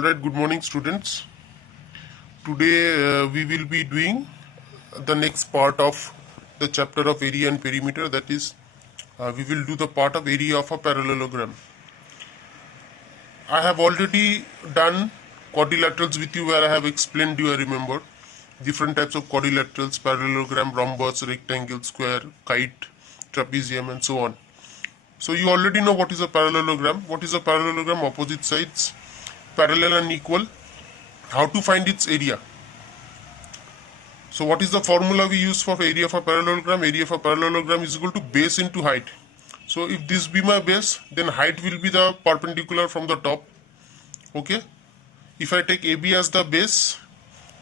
Alright, good morning students. Today we will be doing the next part of the chapter of area and perimeter, that is we will do the part of area of a parallelogram. I have already done quadrilaterals with you where I have explained you, I remember, different types of quadrilaterals, parallelogram, rhombus, rectangle, square, kite, trapezium and so on. So you already know what is a parallelogram. What is a parallelogram? Opposite sides parallel and equal. How to find its area? So what is the formula we use for area of a parallelogram? Area of a parallelogram is equal to base into height. So if this be my base, then height will be the perpendicular from the top. Okay. If I take AB as the base,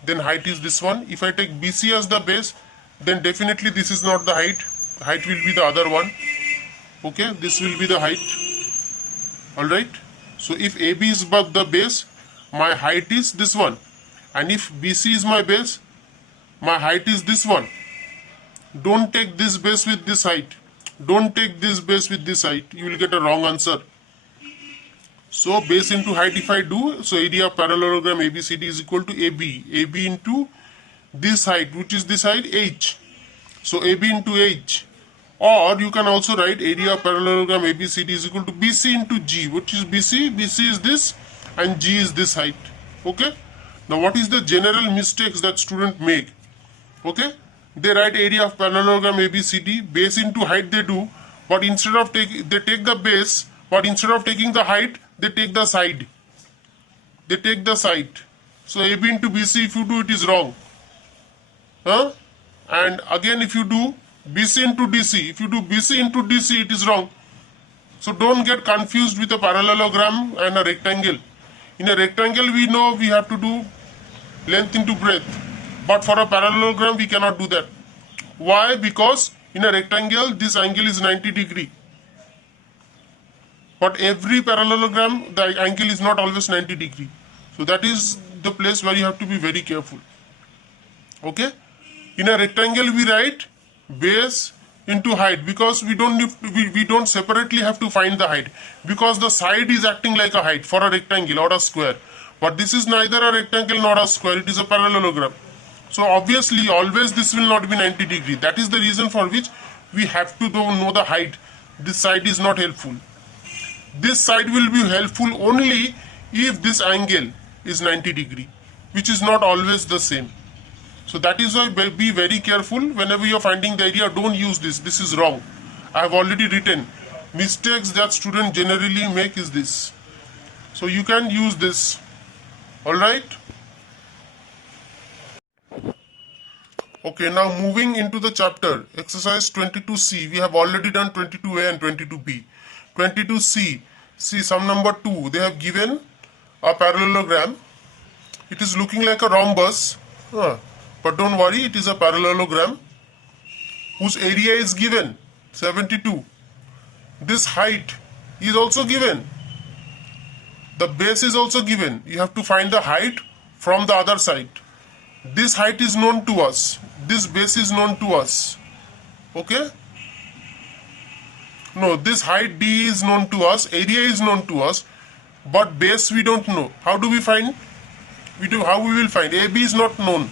then height is this one. If I take BC as the base, then definitely this is not the height. Height will be the other one. Okay, this will be the height. Alright. So if AB is but the base, my height is this one. And if BC is my base, my height is this one. Don't take this base with this height. Don't take this base with this height. You will get a wrong answer. So base into height if I do, so area of parallelogram ABCD is equal to AB. AB into this height, which is this height, H. So AB into H. Or you can also write area of parallelogram ABCD is equal to BC into G. Which is BC? BC is this and G is this height. Okay. Now what is the general mistakes that students make? Okay. They write area of parallelogram ABCD, base into height they do, but instead of they take the base, but instead of taking the height, they take the side. They take the side. So AB into BC, if you do, it is wrong. Huh? And again, if you do BC into DC, if you do BC into DC, it is wrong. So don't get confused with a parallelogram and a rectangle. In a rectangle, we know we have to do length into breadth. But for a parallelogram, we cannot do that. Why? Because in a rectangle, this angle is 90 degree. But every parallelogram, the angle is not always 90 degree. So that is the place where you have to be very careful. Okay? In a rectangle, we write base into height because we don't separately have to find the height because the side is acting like a height for a rectangle or a square. But this is neither a rectangle nor a square, it is a parallelogram. So obviously always this will not be 90 degree. That is the reason for which we have to know the height. This side is not helpful. This side will be helpful only if this angle is 90 degree, which is not always the same. So that is why be very careful whenever you are finding the area. Don't use this. This is wrong. I have already written. Mistakes that students generally make is this. So you can use this. Alright. Okay, now moving into the chapter. Exercise 22C. We have already done 22A and 22B. 22C. See sum number 2. They have given a parallelogram. It is looking like a rhombus. But don't worry, it is a parallelogram whose area is given 72. This height is also given. The base is also given. You have to find the height from the other side. This height is known to us. This base is known to us. Okay? No, this height D is known to us. Area is known to us. But base we don't know. How do we find? How we will find? AB is not known.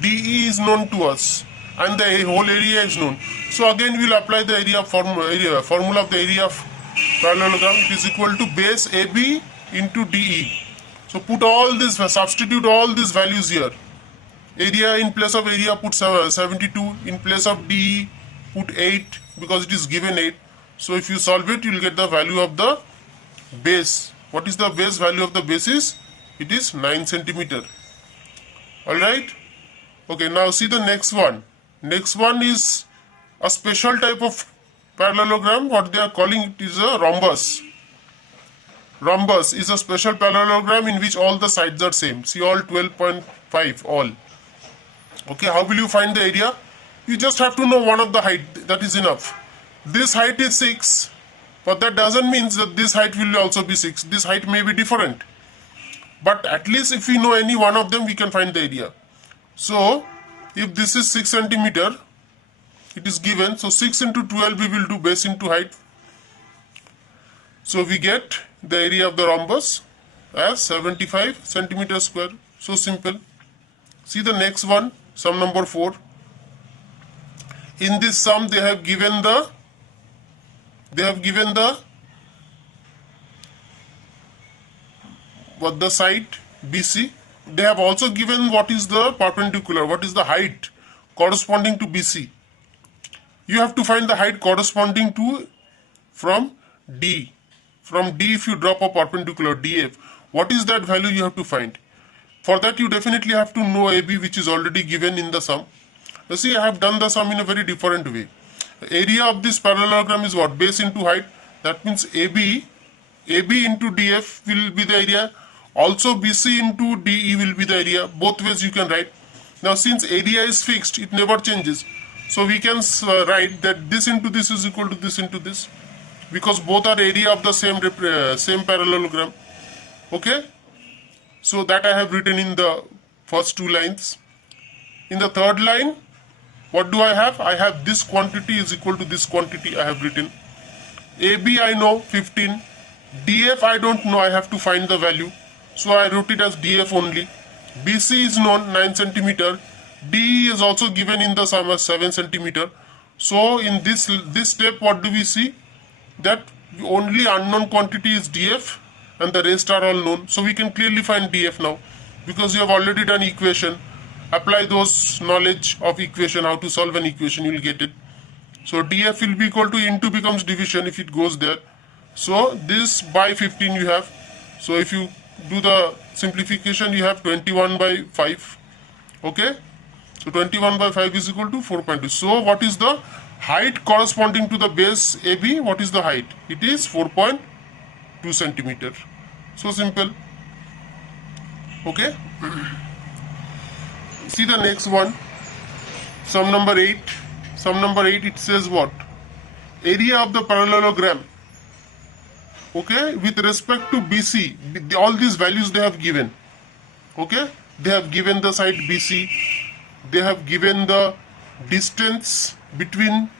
DE is known to us and the whole area is known. So again we will apply the formula of the area of parallelogram. It is equal to base AB into DE. So put all this, substitute all these values here. Area in place of area put 72, in place of DE put 8 because it is given 8. So if you solve it, you will get the value of the base. What is the base value of the base is? It is 9 centimeter. Alright. Okay, now see the next one. Next one is a special type of parallelogram. What they are calling it is a rhombus. Rhombus is a special parallelogram in which all the sides are same. See all 12.5 all. Okay, how will you find the area? You just have to know one of the height. That is enough. This height is 6. But that doesn't mean that this height will also be 6. This height may be different. But at least if we know any one of them, we can find the area. So, if this is 6 centimeter, it is given. So, 6 into 12 we will do base into height. So, we get the area of the rhombus as 75 centimeter square. So simple. See the next one, sum number 4. In this sum they have given the side BC. They have also given what is the perpendicular, what is the height corresponding to BC. You have to find the height corresponding to from D. From D, if you drop a perpendicular DF, what is that value you have to find? For that you definitely have to know AB, which is already given in the sum. You see, I have done the sum in a very different way. Area of this parallelogram is what? Base into height. That means AB into DF will be the area. Also BC into DE will be the area. Both ways you can write. Now since area is fixed, it never changes. So we can write that this into this is equal to this into this, because both are area of the same parallelogram. Okay? So that I have written in the first 2 lines. In the third line, what do I have? I have this quantity is equal to this quantity I have written. AB I know 15. DF I don't know, I have to find the value. So I wrote it as DF only. BC is known 9 centimeter. DE is also given in the sum as 7 centimeter. So in this step, what do we see? That only unknown quantity is DF and the rest are all known. So we can clearly find DF now, because you have already done equation. Apply those knowledge of equation, how to solve an equation, you will get it. So DF will be equal to into becomes division if it goes there. So this by 15 you have. So if you do the simplification, you have 21 by 5. Okay. So 21 by 5 is equal to 4.2. So what is the height corresponding to the base AB? What is the height? It is 4.2 centimeter. So simple. Okay. See the next one. Sum number 8. Sum number 8, it says what? Area of the parallelogram. Okay. With respect to BC, all these values they have given. Okay. They have given the side BC. They have given the distance between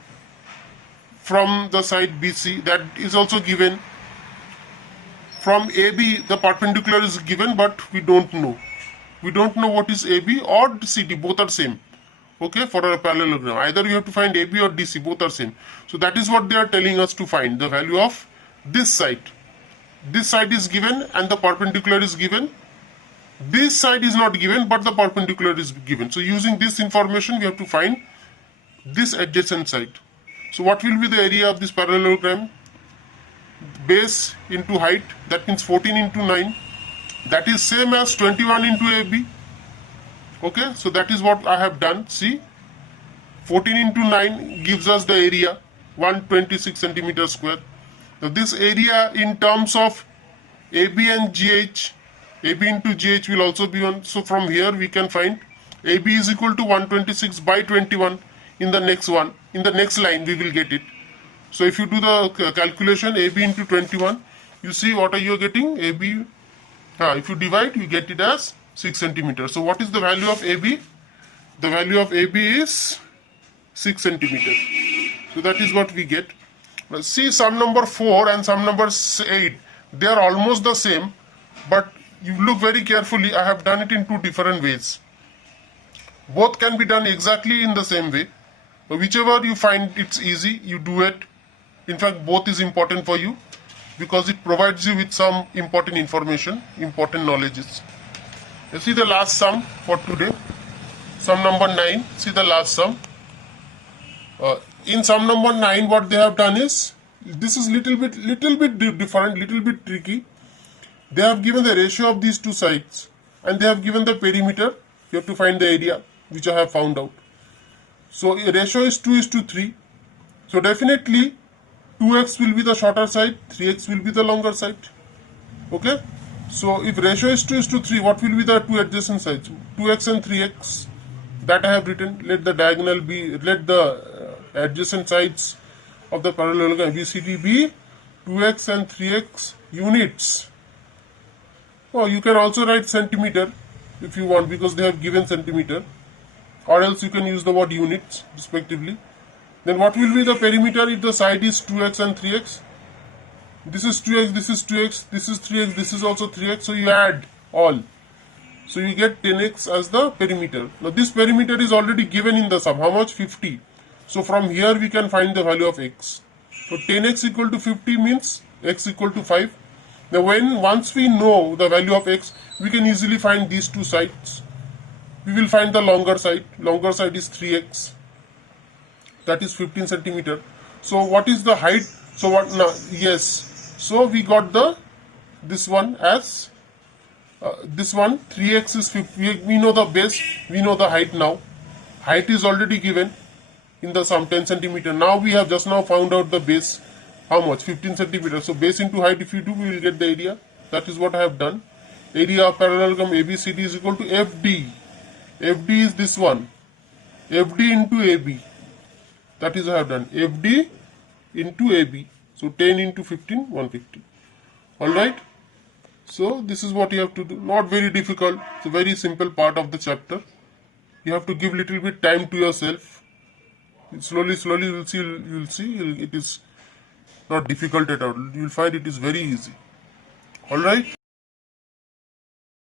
from the side BC, that is also given. From AB the perpendicular is given, but we don't know. We don't know what is AB or CD, both are same. Okay, for a parallelogram, either you have to find AB or DC, both are same. So that is what they are telling us to find, the value of this side. This side is given and the perpendicular is given. This side is not given, but the perpendicular is given. So using this information, we have to find this adjacent side. So what will be the area of this parallelogram? Base into height, that means 14 into 9. That is same as 21 into AB. Okay, so that is what I have done. See, 14 into 9 gives us the area, 126 centimeter square. Now this area in terms of AB and GH, AB into GH will also be 1. So from here we can find AB is equal to 126 by 21. In the next one, in the next line we will get it. So if you do the calculation, AB into 21, you see what are you getting? AB, if you divide, you get it as 6 centimeters. So what is the value of AB? The value of AB is 6 centimeters. So that is what we get. Now see, sum number 4 and sum number 8, they are almost the same, but you look very carefully, I have done it in 2 different ways. Both can be done exactly in the same way. Whichever you find it's easy, you do it. In fact, both is important for you because it provides you with some important information, important knowledges. You see the last sum for today, sum number 9. See the last sum. In sum number 9, what they have done is, this is little bit different, little bit tricky. They have given the ratio of these 2 sides and they have given the perimeter. You have to find the area, which I have found out. So a ratio is 2:3. So definitely 2x will be the shorter side, 3x will be the longer side. Okay. So if ratio is 2:3, what will be the 2 adjacent sides? 2x and 3x. That I have written. Let the diagonal be, let the adjacent sides of the parallelogram ABCD be 2x and 3x units. Oh, you can also write centimeter if you want, because they have given centimeter, or else you can use the word units respectively. Then what will be the perimeter if the side is 2x and 3x? This is 2x, this is 2x, this is 3x, this is also 3x. So you add all. So you get 10x as the perimeter. Now this perimeter is already given in the sum. How much? 50. So from here we can find the value of x. So 10x equal to 50 means x equal to 5. Now once we know the value of x, we can easily find these two sides. We will find the longer side. Longer side is 3x. That is 15 centimeter. So what is the height? So what now? Yes. So we got this one as this one 3x is 50. We know the base. We know the height now. Height is already given in the sum 10 centimeter. Now we have just now found out the base. How much? 15 centimeters. So base into height, if you do, we will get the area. That is what I have done. Area of parallelogram ABCD is equal to FD. FD is this one. FD into AB. That is what I have done. FD into AB. So 10 into 15, 150. Alright. So this is what you have to do. Not very difficult. It's a very simple part of the chapter. You have to give little bit time to yourself. Slowly you'll see it is not difficult at all. You'll find it is very easy. Alright.